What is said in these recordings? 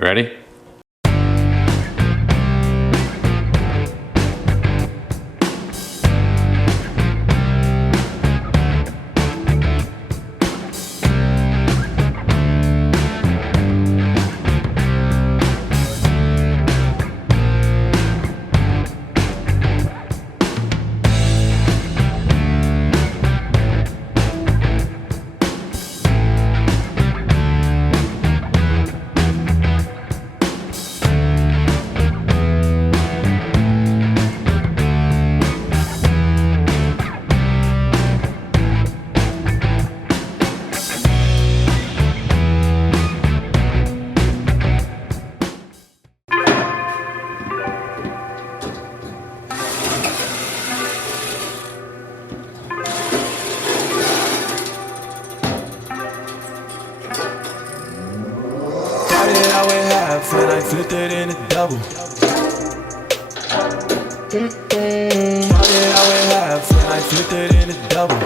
Ready? And I flipped it in a double. Started out with half and I flipped it in a double.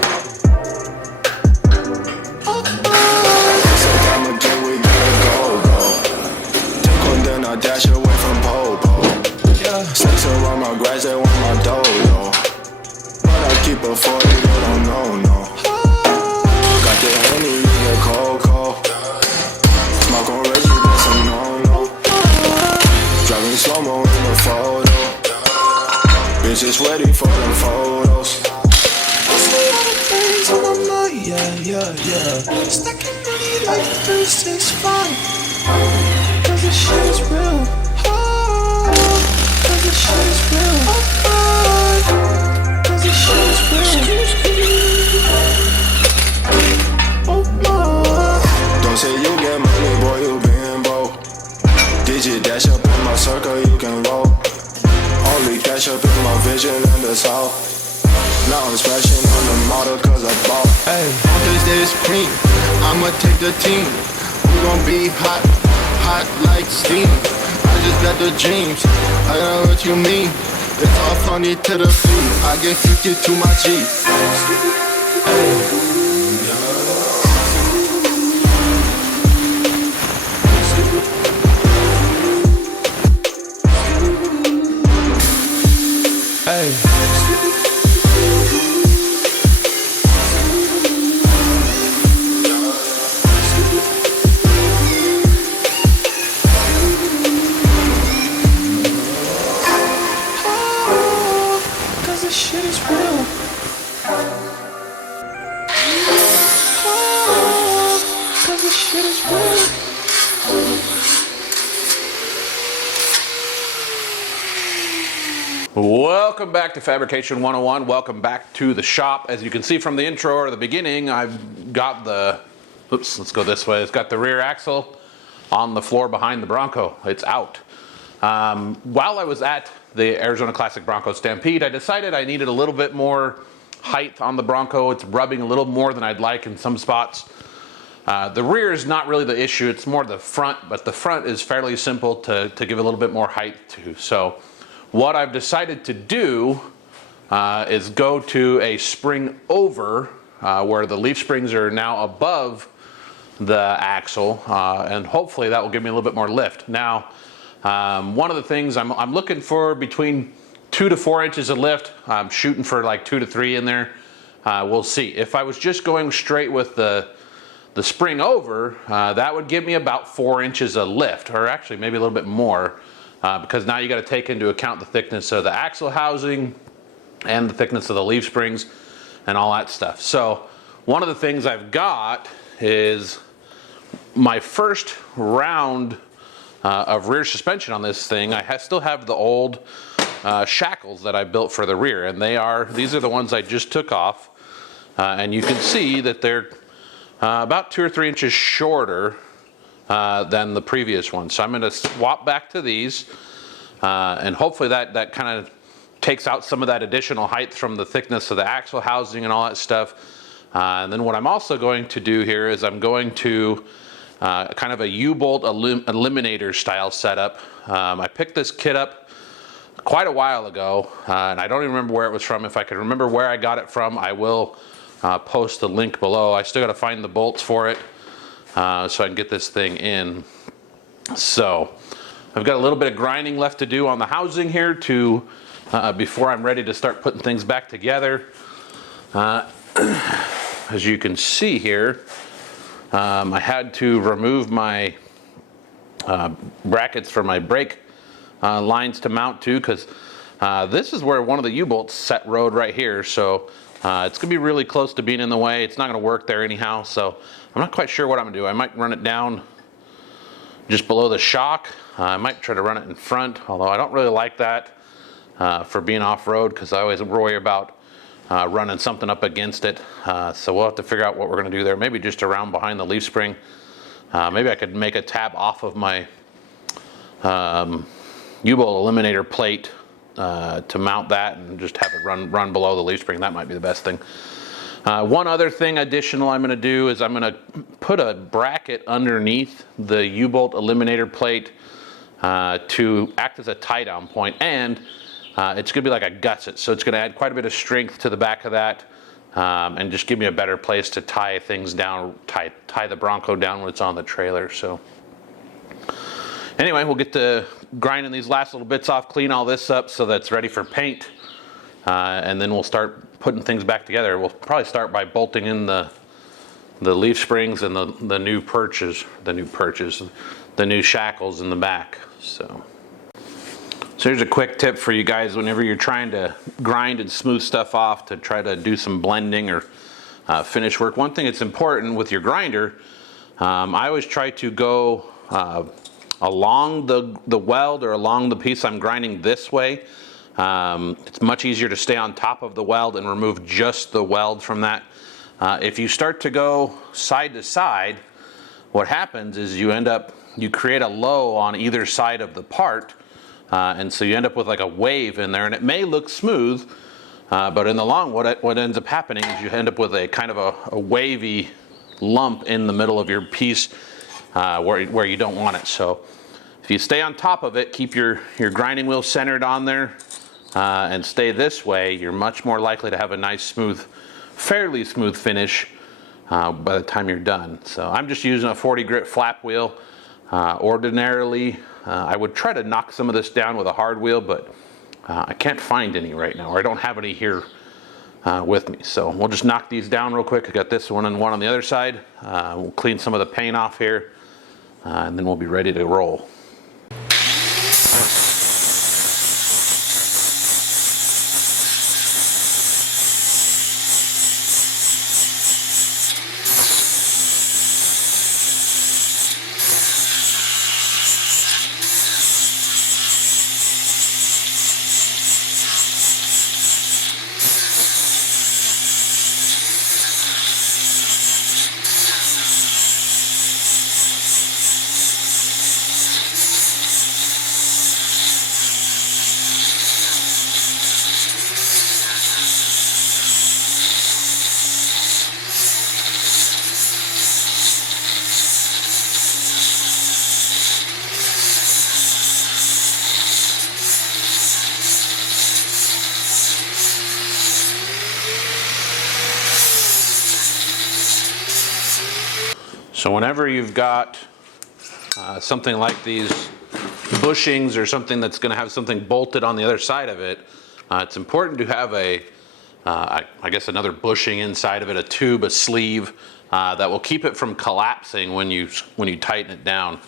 Said I'ma get we gotta go. Take one then I dash away from Popo. Snakes around my grass, they want my dough, but I keep a 40, they don't know, no. Got the Henny, you get cold. Smoke on Reggie, that's a no-no. Driving slow-mo in the photo. Bitches ready for them photos. I see all the things on my mind, yeah. Stacking money like 365. Cause this shit is real. Cause this shit is real. Cause this shit is real. Oh my. Don't say you get money, boy, you been broke. Digit dash up in my circle, you can roll. Only cash up in my vision in the south. Now I'm smashing on the model cause I bought. Hey, cause this cream, I'ma take the team. We gon' be hot like steam. I just got the dreams, I know what you mean. It's all funny to the feet, I get 50 to my G. Hey. Cause this shit is real. Cause this shit is real. Welcome back to Fabrication 101. Welcome back to the shop. As you can see from the intro or the beginning, I've got the, oops, let's go this way. It's got the rear axle on the floor behind the Bronco. It's out. While I was at the Arizona Classic Bronco Stampede, I decided I needed a little bit more height on the Bronco. It's rubbing a little more than I'd like in some spots. The rear is not really the issue. It's more the front, but the front is fairly simple to give a little bit more height to. So what I've decided to do is go to a spring over where the leaf springs are now above the axle, and hopefully that will give me a little bit more lift. Now, one of the things I'm looking for between 2 to 4 inches of lift. I'm shooting for like 2 to 3 in there. We'll see. If I was just going straight with the spring over, that would give me about 4 inches of lift, or actually maybe a little bit more. Because now you got to take into account the thickness of the axle housing and the thickness of the leaf springs and all that stuff. So one of the things I've got is my first round of rear suspension on this thing. I still have the old shackles that I built for the rear, and these are the ones I just took off, and you can see that they're about 2 or 3 inches shorter than the previous one. So I'm going to swap back to these, and hopefully that kind of takes out some of that additional height from the thickness of the axle housing and all that stuff. And then what I'm also going to do here is I'm going to kind of a U-bolt eliminator style setup. I picked this kit up quite a while ago, and I don't even remember where it was from. If I could remember where I got it from, I will post the link below. I still got to find the bolts for it so I can get this thing in. So I've got a little bit of grinding left to do on the housing here to before I'm ready to start putting things back together. As you can see here, I had to remove my brackets for my brake lines to mount to, because this is where one of the U-bolts set rode right here. So it's gonna be really close to being in the way. It's not gonna work there anyhow. So I'm not quite sure what I'm gonna do. I might run it down just below the shock. I might try to run it in front, although I don't really like that for being off-road, because I always worry about running something up against it. So we'll have to figure out what we're gonna do there. Maybe just around behind the leaf spring. Maybe I could make a tab off of my U-bolt eliminator plate to mount that and just have it run below the leaf spring. That might be the best thing. One other thing additional I'm gonna do is I'm gonna put a bracket underneath the U-bolt eliminator plate to act as a tie down point, and it's gonna be like a gusset, so it's gonna add quite a bit of strength to the back of that and just give me a better place to tie things down, tie the Bronco down when it's on the trailer. So anyway, we'll get to grinding these last little bits off, clean all this up so that's ready for paint, and then we'll start putting things back together. We'll probably start by bolting in the leaf springs and the new new shackles in the back. So here's a quick tip for you guys whenever you're trying to grind and smooth stuff off to try to do some blending or finish work. One thing that's important with your grinder, I always try to go along the weld or along the piece I'm grinding this way. It's much easier to stay on top of the weld and remove just the weld from that. If you start to go side to side, what happens is you create a low on either side of the part, and so you end up with like a wave in there, and it may look smooth, but in the long what ends up happening is you end up with a kind of a wavy lump in the middle of your piece where you don't want it. So if you stay on top of it, keep your grinding wheel centered on there, and stay this way, you're much more likely to have a nice fairly smooth finish by the time you're done. So I'm just using a 40 grit flap wheel. Ordinarily, I would try to knock some of this down with a hard wheel, but I can't find any right now, or I don't have any here with me. So we'll just knock these down real quick. I got this one and one on the other side. We'll clean some of the paint off here, and then we'll be ready to roll. So whenever you've got something like these bushings or something that's going to have something bolted on the other side of it, it's important to have I guess another bushing inside of it, a tube, a sleeve that will keep it from collapsing when you tighten it down.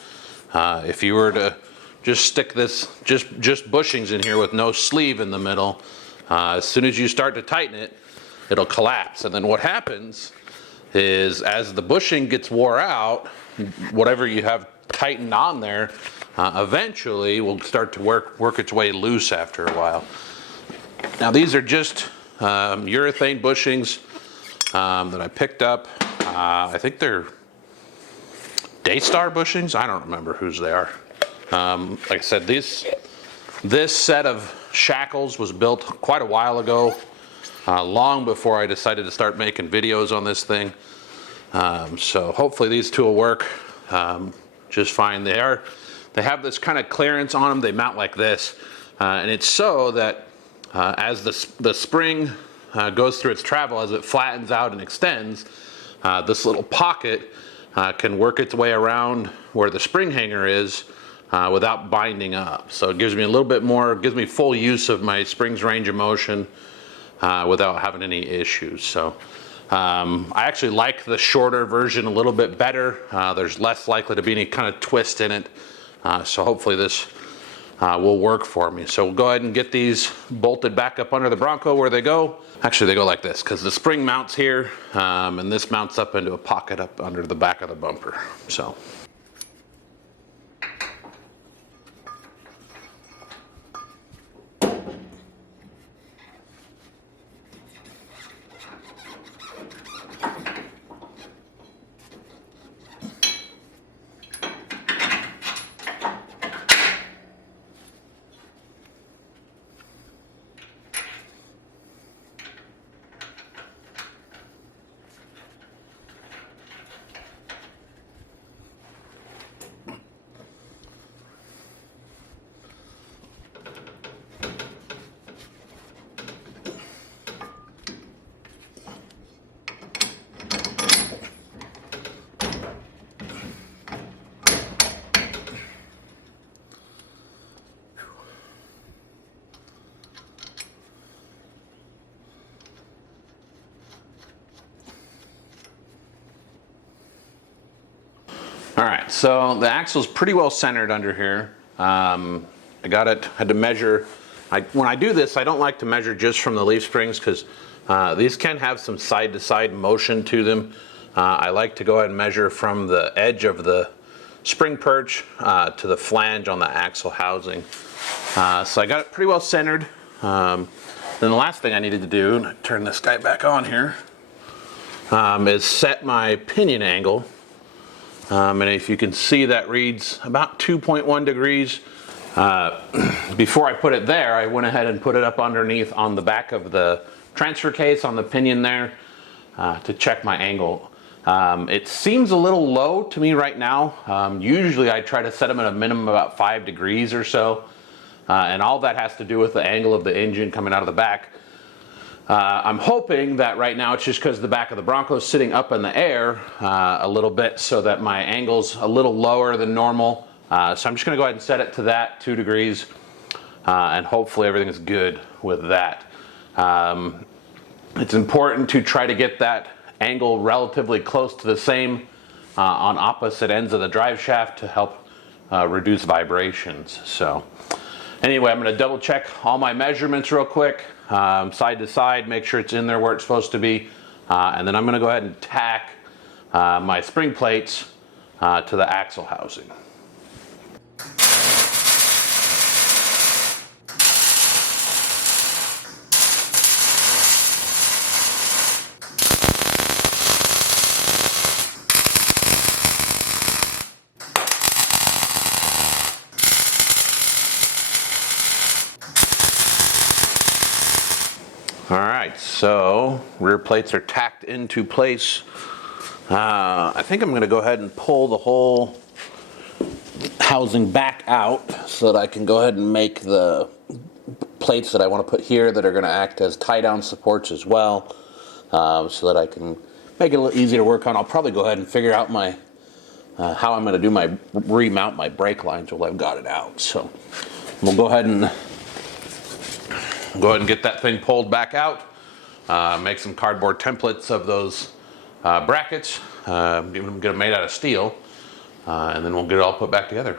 If you were to just stick this just bushings in here with no sleeve in the middle, as soon as you start to tighten it, it'll collapse. And then what happens is as the bushing gets wore out, whatever you have tightened on there eventually will start to work its way loose after a while. Now these are just urethane bushings that I picked up. I think they're Daystar bushings. I don't remember whose they are. Like I said, this set of shackles was built quite a while ago, long before I decided to start making videos on this thing. So hopefully these two will work. just fine. They have this kind of clearance on them. They mount like this, and it's so that as the spring goes through its travel, as it flattens out and extends, this little pocket can work its way around where the spring hanger is without binding up. So it gives me a little bit more, gives me full use of my spring's range of motion without having any issues. So I actually like the shorter version a little bit better. There's less likely to be any kind of twist in it. So hopefully this will work for me. So we'll go ahead and get these bolted back up under the Bronco where they go. Actually, they go like this because the spring mounts here and this mounts up into a pocket up under the back of the bumper. So. All right, so the axle's pretty well centered under here. I had to measure. When I do this, I don't like to measure just from the leaf springs because these can have some side-to-side motion to them. I like to go ahead and measure from the edge of the spring perch to the flange on the axle housing. So I got it pretty well centered. Then the last thing I needed to do, and I turn this guy back on here, is set my pinion angle. And if you can see, that reads about 2.1 degrees. Before I put it there, I went ahead and put it up underneath on the back of the transfer case on the pinion there to check my angle. It seems a little low to me right now. Usually I try to set them at a minimum about 5 degrees or so. And all that has to do with the angle of the engine coming out of the back. I'm hoping that right now it's just because the back of the Bronco is sitting up in the air a little bit so that my angle's a little lower than normal. So I'm just going to go ahead and set it to that, 2 degrees, and hopefully everything is good with that. It's important to try to get that angle relatively close to the same on opposite ends of the drive shaft to help reduce vibrations. So anyway, I'm going to double check all my measurements real quick. Side to side, make sure it's in there where it's supposed to be, and then I'm going to go ahead and tack my spring plates to the axle housing. All right, so rear plates are tacked into place. I think I'm going to go ahead and pull the whole housing back out so that I can go ahead and make the plates that I want to put here that are going to act as tie-down supports as well, so that I can make it a little easier to work on. I'll probably go ahead and figure out my how I'm going to do remount my brake lines while I've got it out. So we'll go ahead and get that thing pulled back out, make some cardboard templates of those brackets, get them made out of steel, and then we'll get it all put back together.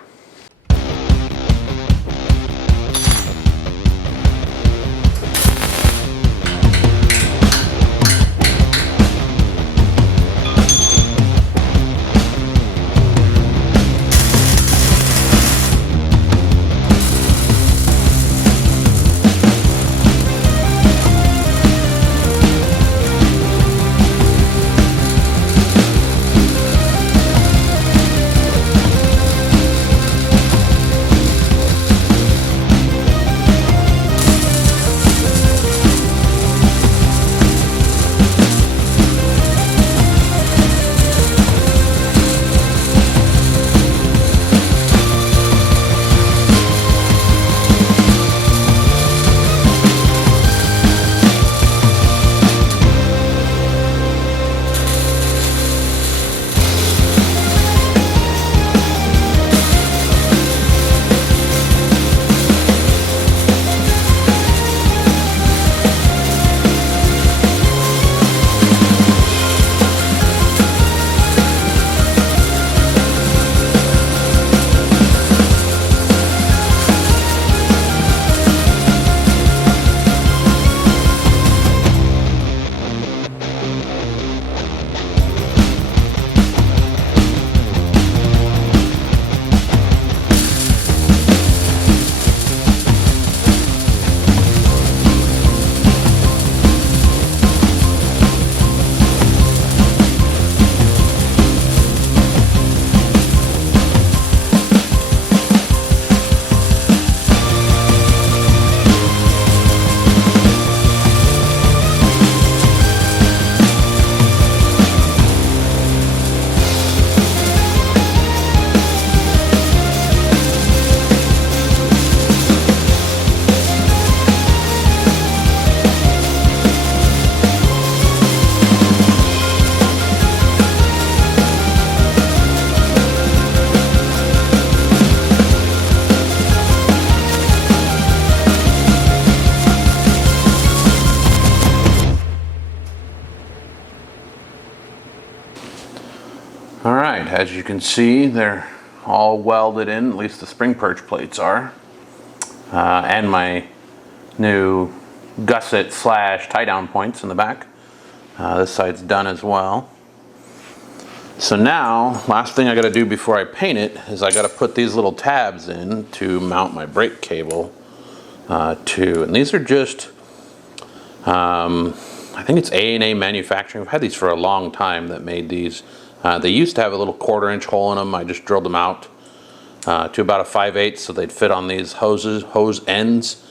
as you can see, they're all welded in, at least the spring perch plates are. And my new gusset slash tie down points in the back. This side's done as well. So now, last thing I gotta do before I paint it is I gotta put these little tabs in to mount my brake cable to. And these are just, I think it's A&A Manufacturing. I've had these for a long time that made these. They used to have a little 1/4-inch hole in them. I just drilled them out to about a 5/8 so they'd fit on these hose ends.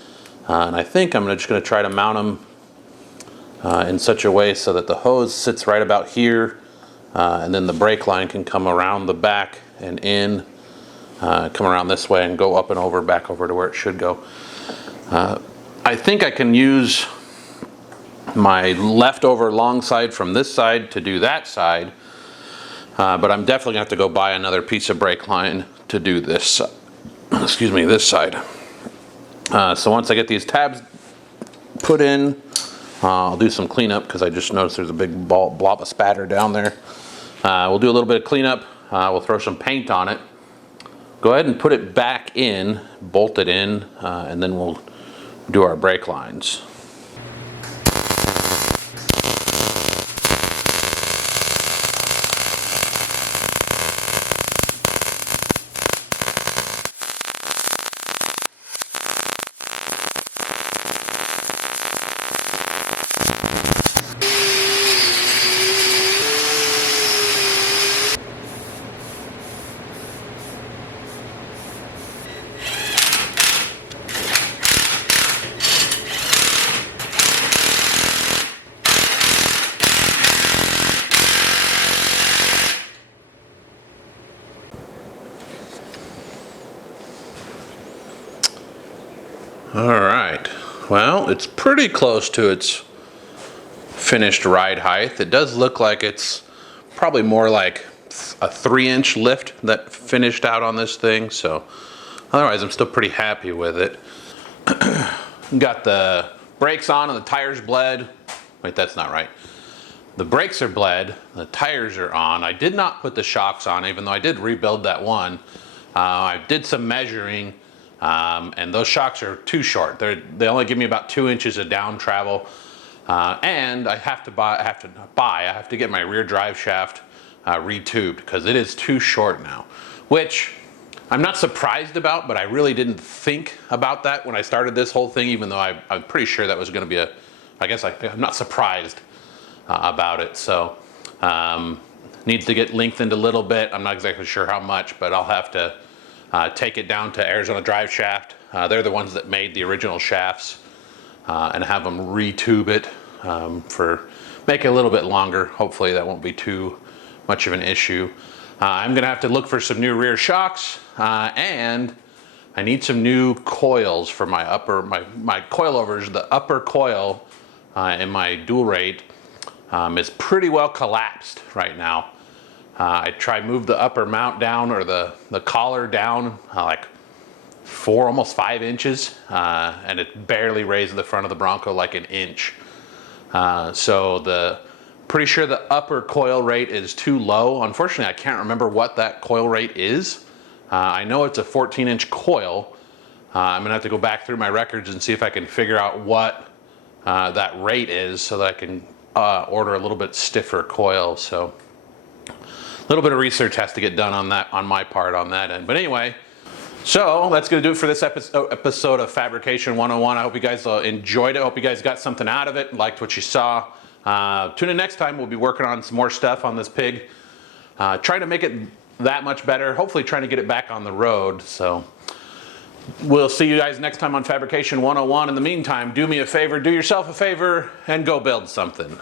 And I think I'm just gonna try to mount them in such a way so that the hose sits right about here. And then the brake line can come around the back and in, come around this way and go up and over, back over to where it should go. I think I can use my leftover long side from this side to do that side, but I'm definitely gonna have to go buy another piece of brake line to do this, excuse me, this side. So once I get these tabs put in, I'll do some cleanup because I just noticed there's a big blob of spatter down there. We'll do a little bit of cleanup. We'll throw some paint on it. Go ahead and put it back in, bolt it in, and then we'll do our brake lines. All right, well, it's pretty close to its finished ride height. It does look like it's probably more like a 3-inch lift that finished out on this thing, so otherwise I'm still pretty happy with it. Got the brakes on and the tires bled. Wait, that's not right. The brakes are bled, the tires are on. I did not put the shocks on, even though I did rebuild that one. I did some measuring. And those shocks are too short. They only give me about 2 inches of down travel. And I have to get my rear drive shaft retubed because it is too short now, which I'm not surprised about, but I really didn't think about that when I started this whole thing, even though I'm pretty sure that was going to be I'm not surprised about it. So, needs to get lengthened a little bit. I'm not exactly sure how much, but I'll have to take it down to Arizona Drive Shaft. They're the ones that made the original shafts, and have them retube it make it a little bit longer. Hopefully that won't be too much of an issue. I'm gonna have to look for some new rear shocks, and I need some new coils for my coilovers. The upper coil in my dual rate is pretty well collapsed right now. I tried move the upper mount down, or the collar down like 4, almost 5 inches, and it barely raised the front of the Bronco like an inch. So pretty sure the upper coil rate is too low. Unfortunately, I can't remember what that coil rate is. I know it's a 14-inch coil. I'm gonna have to go back through my records and see if I can figure out what that rate is so that I can order a little bit stiffer coil. So a little bit of research has to get done on that, on my part, on that end. But anyway, so that's going to do it for this episode of Fabrication 101. I hope you guys enjoyed it. I hope you guys got something out of it, liked what you saw. Tune in next time. We'll be working on some more stuff on this pig. Trying to make it that much better. Hopefully trying to get it back on the road. So we'll see you guys next time on Fabrication 101. In the meantime, do me a favor, do yourself a favor, and go build something.